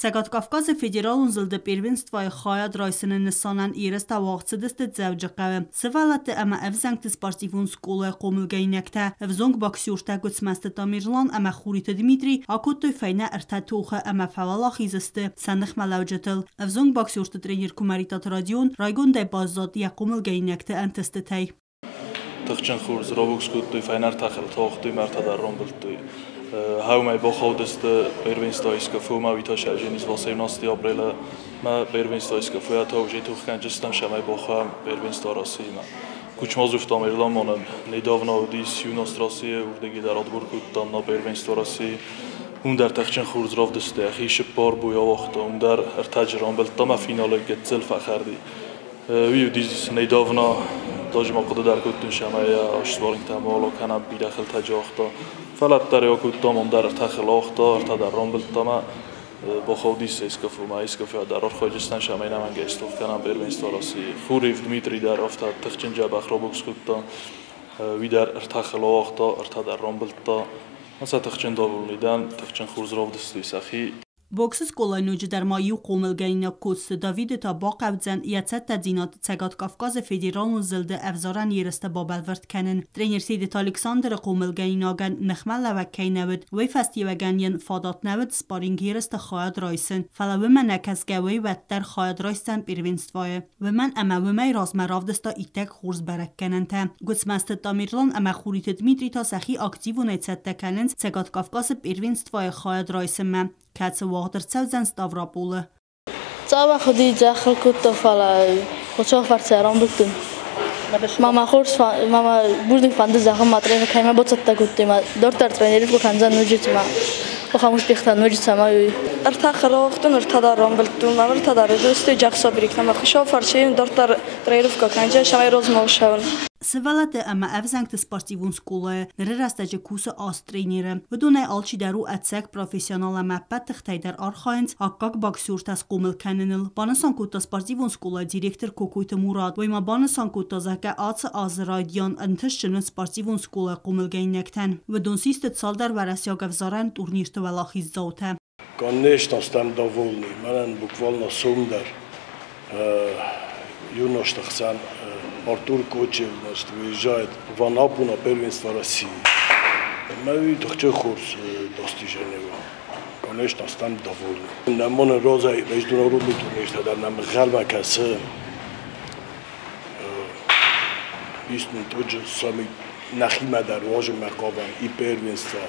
Цегат Кавказа федералун зылды первенствой хая драйсыны нысанан ирыста вағцыдысты дзавджықавы. Сывалатты әмі әвзәңті спортивун сколы қомылгайнекті. Әвзонг боксюрта гүцмәсті Тамирлан әмі хуриты Дмитрий акутты фәйнә ірта туғы әмі фавала хизысты. Сәндіқ мәләуджетіл. Әвзонг боксюрты тренер Кумаритат радион райгон дай баззад я қомылгайнекті әнтісті тәй. Тықчын хурз робокс күтті фәйнәр тақыр тоқты мәртадар ромбылты. Hou mij behoudens de первенствойска фума виташа женис 18 апреля ма первенствойска фуя тоже тухкан жестам шамай бохам первенство России ма кучмазов там Ирландом недавно дис юность России урдеги дар отборку там на первенство России در تخچن خورز رفت دسته خیش پار بویا وقت در ارتجران بل تام فینال گتزل فخردی وی دیز недавно даже ما قد در کتن شمایا اشتبارین تمالو کنم بیداخل تجاختا فلات در یا کتام در تخل آختا ارتا در رام بل تام با خودیس اسکفو ما اسکفو در خارجستان شمای نمانگ استوف کنم بیرونستان راسی خوریف دمیتری در افتا تخچن جاب اخرابوکس کتا وی در ارتخل آختا ارتا در رام بل تا مثلا تخچن داولیدن تخچن خورز رفت دستی سخی بوکسس کلانوج در مایو قوملگاینا کوست داوید تا با قبضن یعت تدینات تگات کافکاز فدرال زلده افزاران یرسته بابلورد کنن ترینر سید الکساندر قوملگایناگن نخمل و کینود وی فستیوگانین فادات نود سپارینگ یرسته خواهد رایسن فلا ومن نکس گوی و در خواهد رایسن پیروینستوای ومن اما ومی رازمرافدستا ایتک خورز برک کنن تا گوسمست تامیرلان اما خوریت دمیتری تا سخی اکتیو نیت تکنن تگات کافکاز پیروینستوای خواهد رایسن کاتس واقدر سوزن ستافراپوله. صعب خودی داخل کت فلای خودشان فرسران بودن. ماما خورس ماما بودیم فاندز داخل ماترین که ما بودت تکوتی ما دکتر ترینری کو خانزان نوجیت ما بخاموش بیختن نوجیت سامای ارتاخر وقتن ارتدارم بودم ما ارتدار دوستی جاکسا بریختم ما خوشا فرشیم دکتر ترینری کو خانجا شمای روز مالشون. سوالات اما افزنگت سپارتیون سکوله نررستج کوس آسترینیره و دونه آلچی درو اتسک پروفیسیونال مپت تختی در آرخاینز حقاق باکسیورت از قومل کننل بانسان کوتا سپارتیون سکوله دیرکتر کوکویت مراد و ایما بانسان کوتا زکه آتس آزرایدیان انتشتن سپارتیون سکوله قومل گینکتن و دون سیست سال در ورسیاگ افزارن تورنیرت و لاخیز زوته. Конечно, там довольны. Манан буквально сумдар. Юноштахсан Артур Кочев выезжает в Анапу на первенство России. Мы видим курс достижения. Конечно, там довольны. Нам он роза международный турнир, тогда нам галма касса. Истинно тот же самый нахима дороже макован и первенство.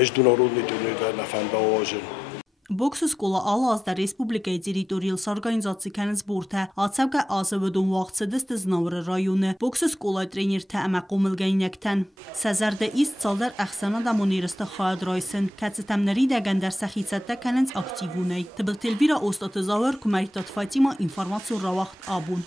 Международный турнир на фанбаожен. بوکس سکولا آلاز در ریسپوبلیکای تریتوریال ارگانیزاسی کنز بورته آتسابگه آزودون وقت دست زناور رایونه بوکس سکولا ترینر تعم قوملگینکتن سزرده ایست سال در اخسانا دمونیرست خواهد رایسن کتستم نری دگن در سخیصت کنز اکتیوونه تبقتلویرا استاد زاور کمریتات فاطیما اینفرماسیون را وقت آبون